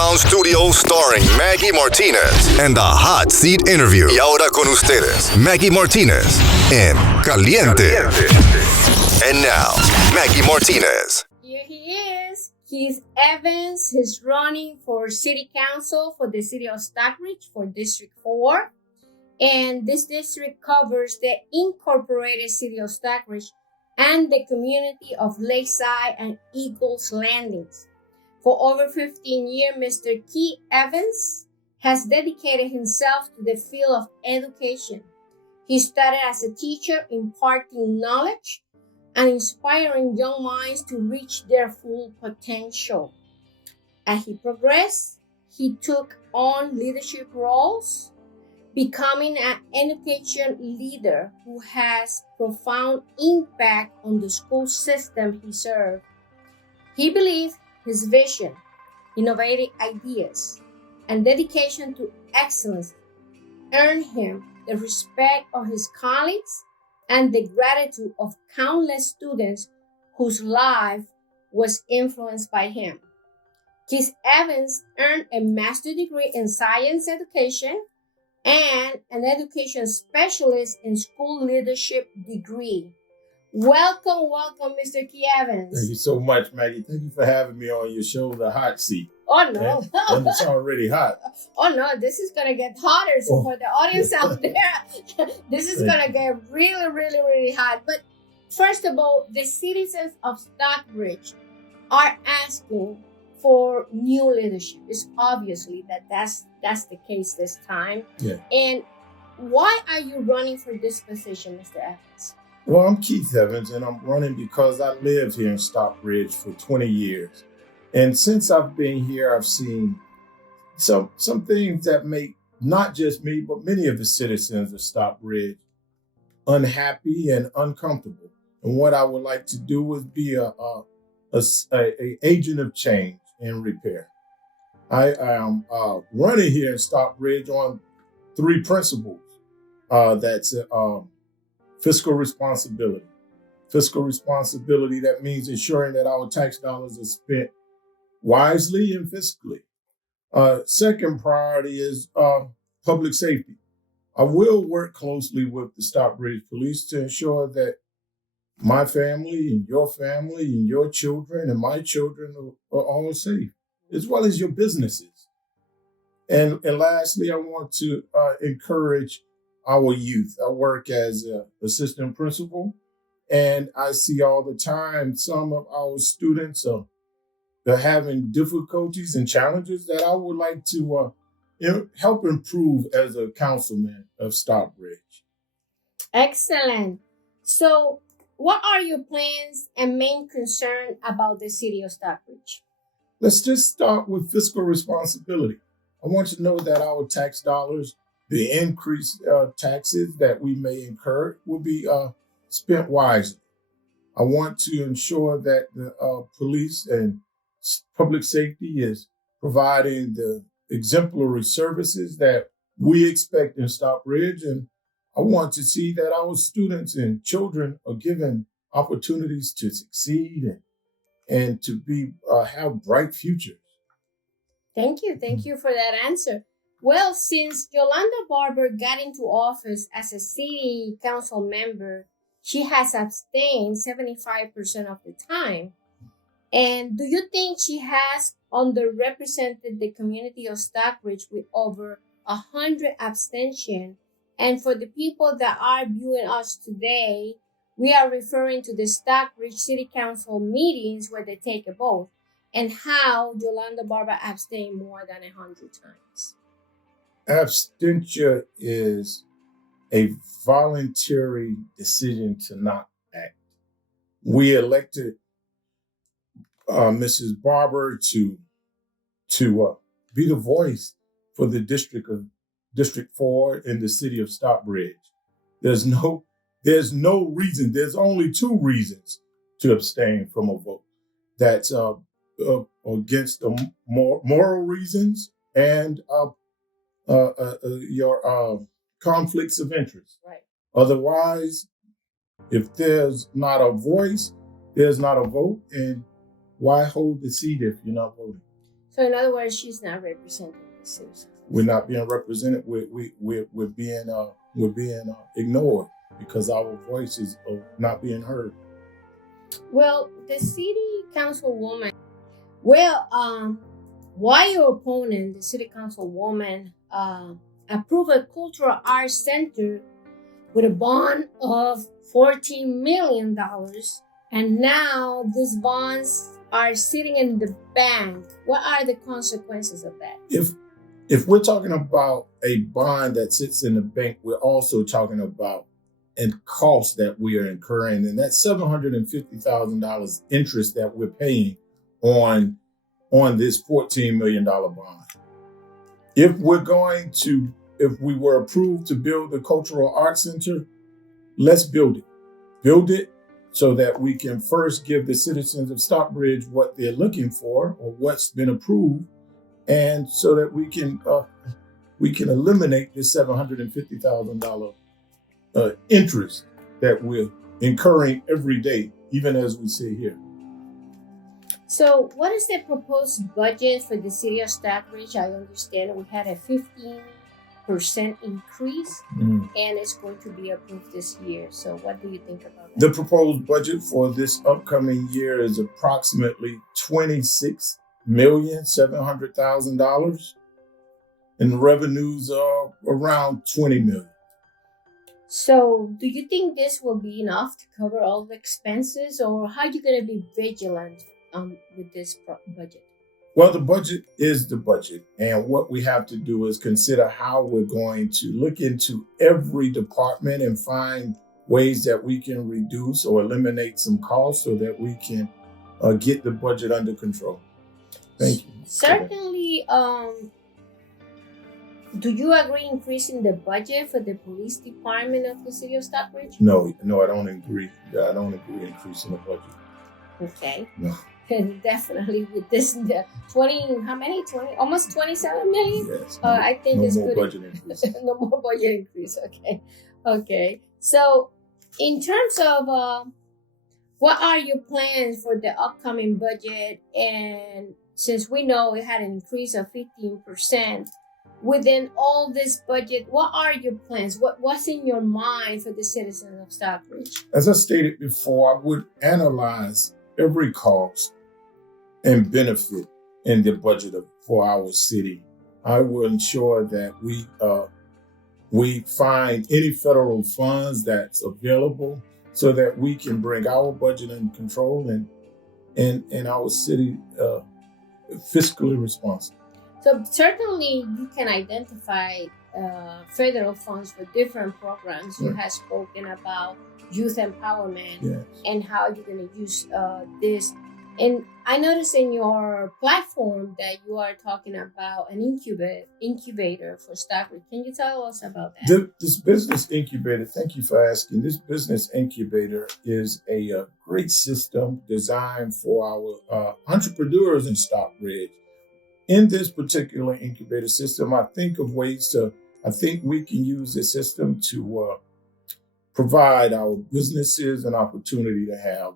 Soundbound Studios starring Maggy Martinez and the Hot Seat Interview. Y ahora con ustedes, Maggy Martinez en Caliente. And now, Maggy Martinez. Here he is, Keith Evans. He's running for City Council for the City of Stockbridge for District 4. And this district covers the incorporated City of Stockbridge and the community of Lakeside and Eagles Landings. For over 15 years, Mr. Keith Evans has dedicated himself to the field of education. He started as a teacher, imparting knowledge and inspiring young minds to reach their full potential. As he progressed, he took on leadership roles, becoming an education leader who has profound impact on the school system he served. He believes his vision, innovative ideas, and dedication to excellence earned him the respect of his colleagues and the gratitude of countless students whose life was influenced by him. Keith Evans earned a master's degree in science education and an education specialist in school leadership degree. Welcome, Mr. Keith Evans. Thank you so much, Maggie. Thank you for having me on your show, The Hot Seat. Oh, no. And it's already hot. Oh, no, this is going to get hotter. So for the audience out there, this is going to get really, really, really hot. But first of all, the citizens of Stockbridge are asking for new leadership. It's obviously that's the case this time. Yeah. And why are you running for this position, Mr. Evans? Well, I'm Keith Evans, and I'm running because I lived here in Stockbridge for 20 years. And since I've been here, I've seen some things that make not just me, but many of the citizens of Stockbridge unhappy and uncomfortable. And what I would like to do is be a agent of change and repair. I am running here in Stockbridge on 3 principles. That's fiscal responsibility. Fiscal responsibility, that means ensuring that our tax dollars are spent wisely and fiscally. Second priority is public safety. I will work closely with the Stockbridge Police to ensure that my family and your children and my children are all safe, as well as your businesses. And lastly, I want to encourage our youth. I work as an assistant principal, and I see all the time some of our students are having difficulties and challenges that I would like to help improve as a councilman of Stockbridge. Excellent. So, what are your plans and main concern about the city of Stockbridge? Let's just start with fiscal responsibility. I want to know that our tax dollars, the increased taxes that we may incur, will be spent wisely. I want to ensure that the police and public safety is providing the exemplary services that we expect in Stockbridge, and I want to see that our students and children are given opportunities to succeed and to be have bright futures. Thank you for that answer. Well, since Yolanda Barber got into office as a city council member, she has abstained 75% of the time. And do you think she has underrepresented the community of Stockbridge with over 100 abstention? And for the people that are viewing us today, we are referring to the Stockbridge City Council meetings where they take a vote and how Yolanda Barber abstained more than 100 times. Abstention is a voluntary decision to not act. We elected Mrs. Barber to be the voice for the District 4 in the city of Stockbridge. There's no reason. There's only 2 reasons to abstain from a vote. That's against the moral reasons and your conflicts of interest. Right. Otherwise, if there's not a voice, there's not a vote, and why hold the seat if you're not voting? So in other words, she's not representing the citizens. We're not being represented. We're being ignored because our voices are not being heard. Well, the city councilwoman, why your opponent, the city councilwoman, approved a cultural arts center with a bond of $14 million, and now these bonds are sitting in the bank. What are the consequences of that? If we're talking about a bond that sits in the bank, we're also talking about a cost that we are incurring, and that's $750,000 interest that we're paying on this $14 million bond. If we were approved to build the Cultural Arts Center, let's build it. Build it so that we can first give the citizens of Stockbridge what they're looking for or what's been approved, and so that we can eliminate this $750,000 interest that we're incurring every day, even as we sit here. So what is the proposed budget for the city of Stockbridge? I understand we had a 15% increase, and it's going to be approved this year. So what do you think about that? The proposed budget for this upcoming year is approximately $26,700,000, and the revenues are around $20 million. So do you think this will be enough to cover all the expenses, or how are you going to be vigilant with this budget? Well, the budget is the budget. And what we have to do is consider how we're going to look into every department and find ways that we can reduce or eliminate some costs so that we can get the budget under control. Thank you. Certainly, do you agree increasing the budget for the police department of the city of Stockbridge? No, I don't agree. I don't agree increasing the budget. Okay. No. And definitely with this, almost 27 million? Yes. I think no it's more good. Budget increase. No more budget increase. Okay. So in terms of what are your plans for the upcoming budget? And since we know it had an increase of 15%, within all this budget, what are your plans? What's in your mind for the citizens of Stockbridge? As I stated before, I would analyze every cost and benefit in the budget for our city. I will ensure that we find any federal funds that's available so that we can bring our budget in control and our city fiscally responsible. So certainly you can identify federal funds for different programs. You have spoken about youth empowerment and how you're going to use this. And I noticed in your platform that you are talking about an incubator for Stockbridge. Can you tell us about that? This business incubator, thank you for asking. This business incubator is a great system designed for our entrepreneurs in Stockbridge. In this particular incubator system, I think we can use this system to provide our businesses an opportunity to have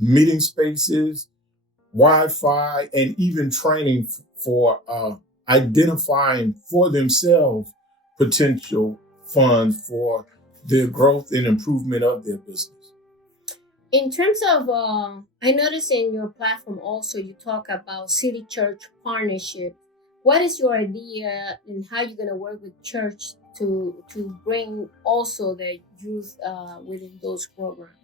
meeting spaces, Wi-Fi, and even training for identifying for themselves potential funds for their growth and improvement of their business. In terms of, I noticed in your platform also you talk about city-church partnership. What is your idea and how you're going to work with church to bring also the youth within those programs?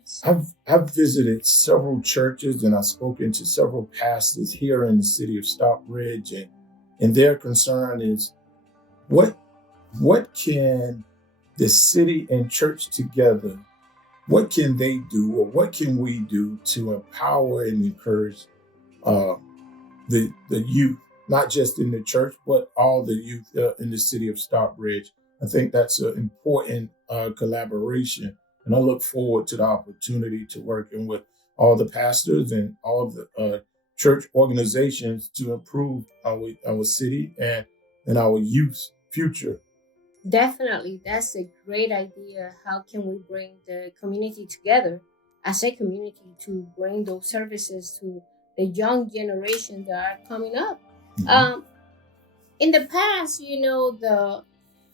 I've visited several churches and I've spoken to several pastors here in the city of Stockbridge, and their concern is what can the city and church together, what can they do or what can we do to empower and encourage the youth, not just in the church, but all the youth in the city of Stockbridge? I think that's an important collaboration. And I look forward to the opportunity to working with all the pastors and all the church organizations to improve our city and our youth's future. Definitely. That's a great idea. How can we bring the community together as a community to bring those services to the young generation that are coming up? In the past, the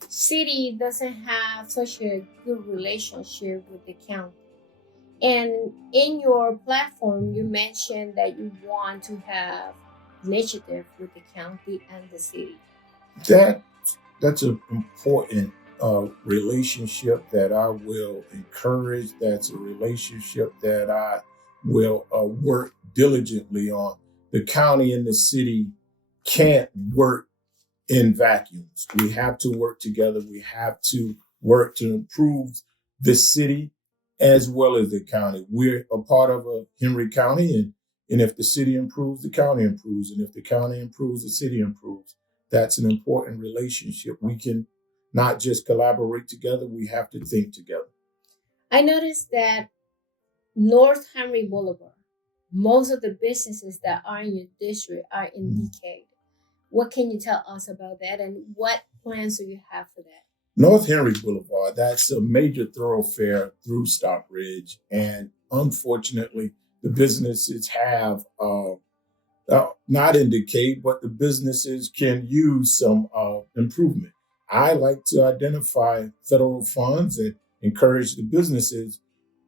city doesn't have such a good relationship with the county. And in your platform, you mentioned that you want to have initiative with the county and the city. That that's an important relationship that I will encourage. That's a relationship that I will work diligently on. The county and the city can't work in vacuums. We have to work together. We have to work to improve the city as well as the county. We're a part of Henry County, and if the city improves, the county improves. And if the county improves, the city improves. That's an important relationship. We can not just collaborate together, we have to think together. I noticed that North Henry Boulevard, most of the businesses that are in your district are in decay. What can you tell us about that, and what plans do you have for that? North Henry Boulevard, that's a major thoroughfare through Stockbridge. And unfortunately, the businesses have not in decay, but the businesses can use some improvement. I like to identify federal funds and encourage the businesses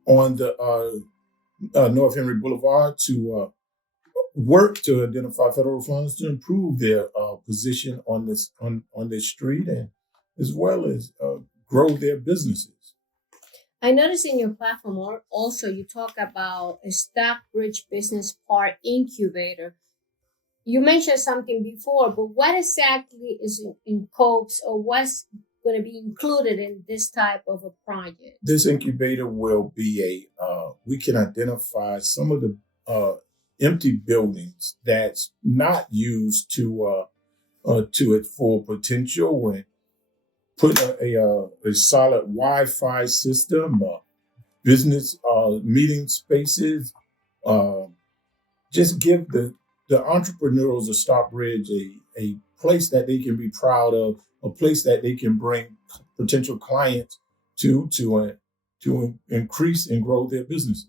on the North Henry Boulevard to work to identify federal funds to improve their position on this street, and as well as grow their businesses. I noticed in your platform also you talk about a Stockbridge Business Park Incubator. You mentioned something before, but what exactly is in scopes, or what's going to be included in this type of a project? This incubator will be we can identify some of the empty buildings that's not used to its full potential, and put a solid Wi-Fi system, business meeting spaces, just give the entrepreneurs of Stockbridge a place that they can be proud of, a place that they can bring potential clients to increase and grow their businesses.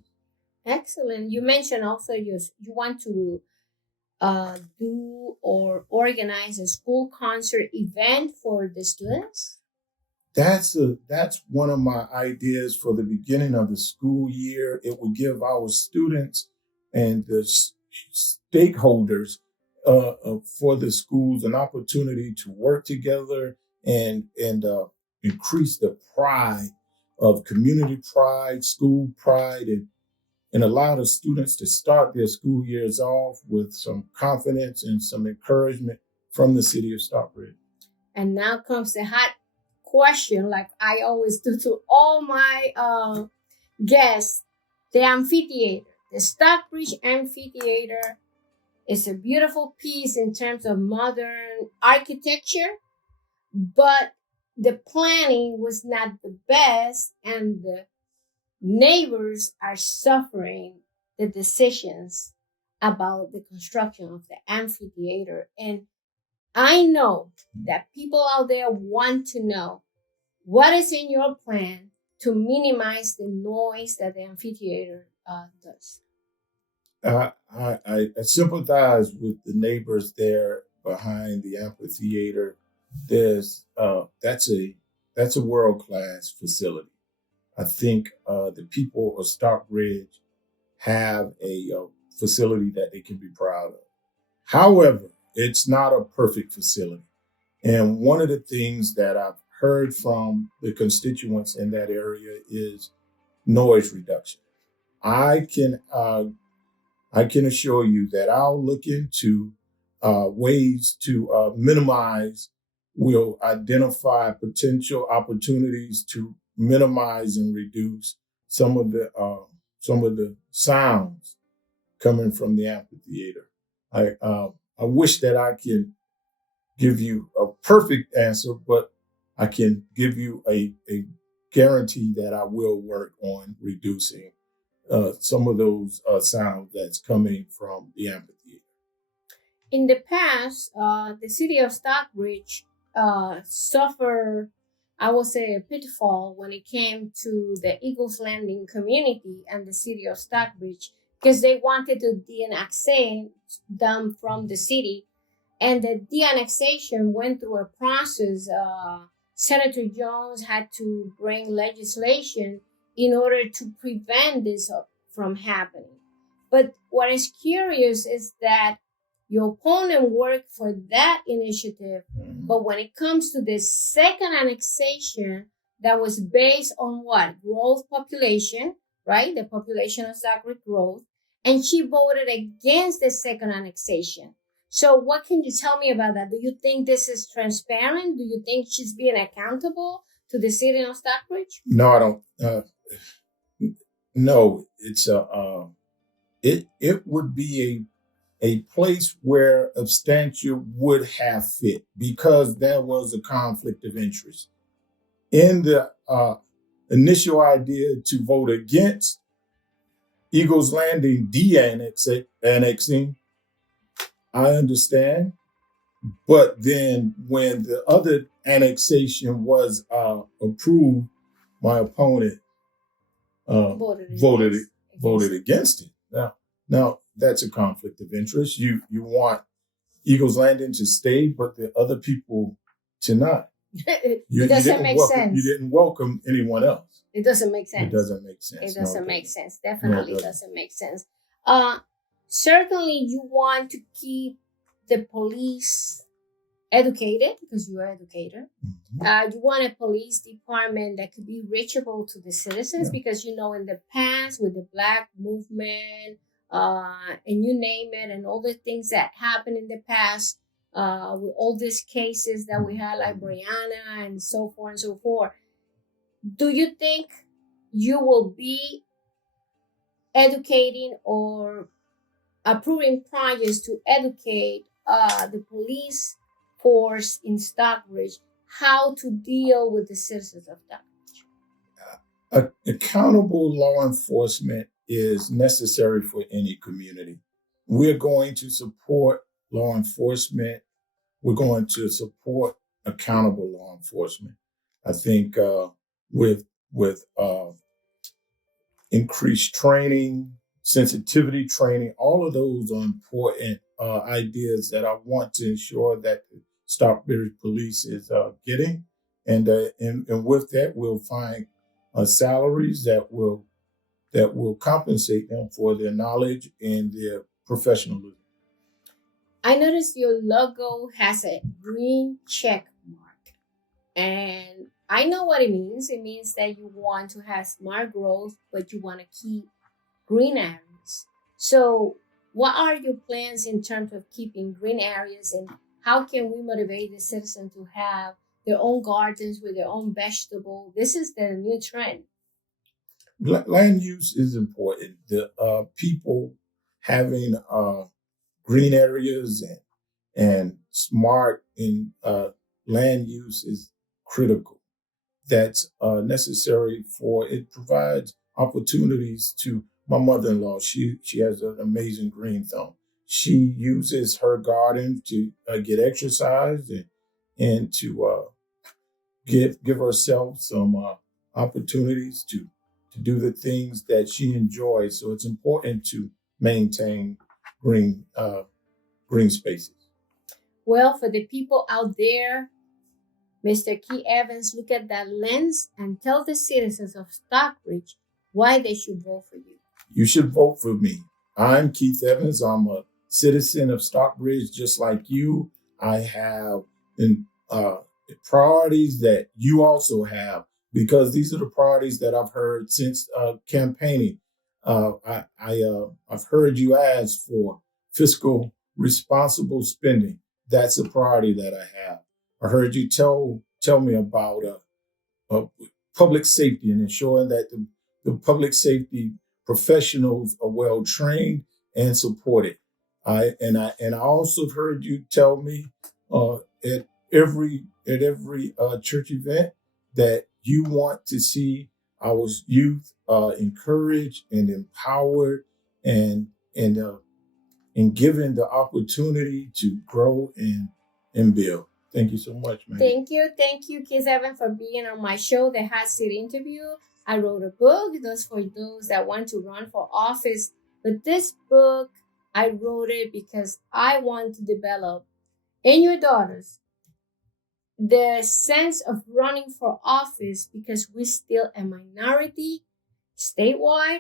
Excellent. You mentioned also you want to do or organize a school concert event for the students. That's one of my ideas for the beginning of the school year. It will give our students and the stakeholders for the schools an opportunity to work together and increase the pride of community pride, school pride, and allow the students to start their school years off with some confidence and some encouragement from the city of Stockbridge. And now comes the hot question, like I always do to all my guests. The amphitheater, the Stockbridge Amphitheater, is a beautiful piece in terms of modern architecture, but the planning was not the best, and the neighbors are suffering the decisions about the construction of the amphitheater. And I know that people out there want to know what is in your plan to minimize the noise that the amphitheater does. I sympathize with the neighbors there behind the amphitheater. That's a world-class facility. I think the people of Stockbridge have a facility that they can be proud of. However, it's not a perfect facility. And one of the things that I've heard from the constituents in that area is noise reduction. I can assure you that I'll look into ways to minimize. We'll identify potential opportunities to minimize and reduce some of the sounds coming from the amphitheater. I wish that I can give you a perfect answer, but I can give you a guarantee that I will work on reducing some of those sounds that's coming from the amphitheater. In the past, the city of Stockbridge suffered, I would say, a pitfall when it came to the Eagles Landing community and the city of Stockbridge, because they wanted to de-annex them from the city. And the de-annexation went through a process. Senator Jones had to bring legislation in order to prevent this from happening. But what is curious is that your opponent worked for that initiative, but when it comes to the second annexation, that was based on what? Growth population, right? The population of Stockbridge growth. And she voted against the second annexation. So what can you tell me about that? Do you think this is transparent? Do you think she's being accountable to the city of Stockbridge? No, I don't. No, it's it would be a place where abstention would have fit because there was a conflict of interest. In the initial idea to vote against Eagles Landing de-annexing, I understand. But then when the other annexation was approved, my opponent voted against it. Now that's a conflict of interest. You want Eagles Landing to stay, but the other people to not. It doesn't make sense. You didn't welcome anyone else. It doesn't make sense. It doesn't make sense. It doesn't make sense. Definitely doesn't make sense. Certainly you want to keep the police educated because you are an educator. Mm-hmm. You want a police department that could be reachable to the citizens because, in the past with the Black movement, and you name it, and all the things that happened in the past, with all these cases that we had, like Brianna and so forth and so forth. Do you think you will be educating or approving projects to educate the police force in Stockbridge how to deal with the citizens of Stockbridge? Accountable law enforcement is necessary for any community. We're going to support law enforcement. We're going to support accountable law enforcement. I think with increased training, sensitivity training, all of those are important ideas that I want to ensure that the Stockbridge Police is getting. And with that, we'll find salaries that will compensate them for their knowledge and their professionalism. I noticed your logo has a green check mark, and I know what it means. It means that you want to have smart growth, but you want to keep green areas. So what are your plans in terms of keeping green areas, and how can we motivate the citizen to have their own gardens with their own vegetable? This is the new trend. Land use is important. The people having green areas and smart in land use is critical. That's necessary for it provides opportunities to my mother-in-law. She has an amazing green thumb. She uses her garden to get exercise and to give herself some opportunities to do the things that she enjoys. So it's important to maintain green spaces. Well, for the people out there, Mr. Keith Evans, look at that lens and tell the citizens of Stockbridge why they should vote for you. You should vote for me. I'm Keith Evans. I'm a citizen of Stockbridge, just like you. I have priorities that you also have, because these are the priorities that I've heard since campaigning. I've heard you ask for fiscal responsible spending. That's a priority that I have. I heard you tell me about public safety and ensuring that the public safety professionals are well trained and supported. I also heard you tell me at every church event that you want to see our youth encouraged and empowered and given the opportunity to grow and build. Thank you so much, man. Thank you, Keith Evans, for being on my show, The Hot Seat Interview. I wrote a book, those for those that want to run for office. But this book, I wrote it because I want to develop and your daughters the sense of running for office because we're still a minority statewide,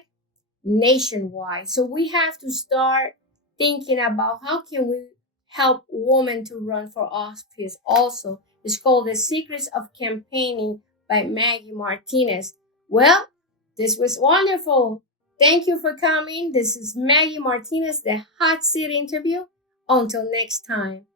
nationwide. So we have to start thinking about how can we help women to run for office also. It's called The Secrets of Campaigning by Maggy Martinez. Well, this was wonderful. Thank you for coming. This is Maggy Martinez, the Hot Seat Interview. Until next time.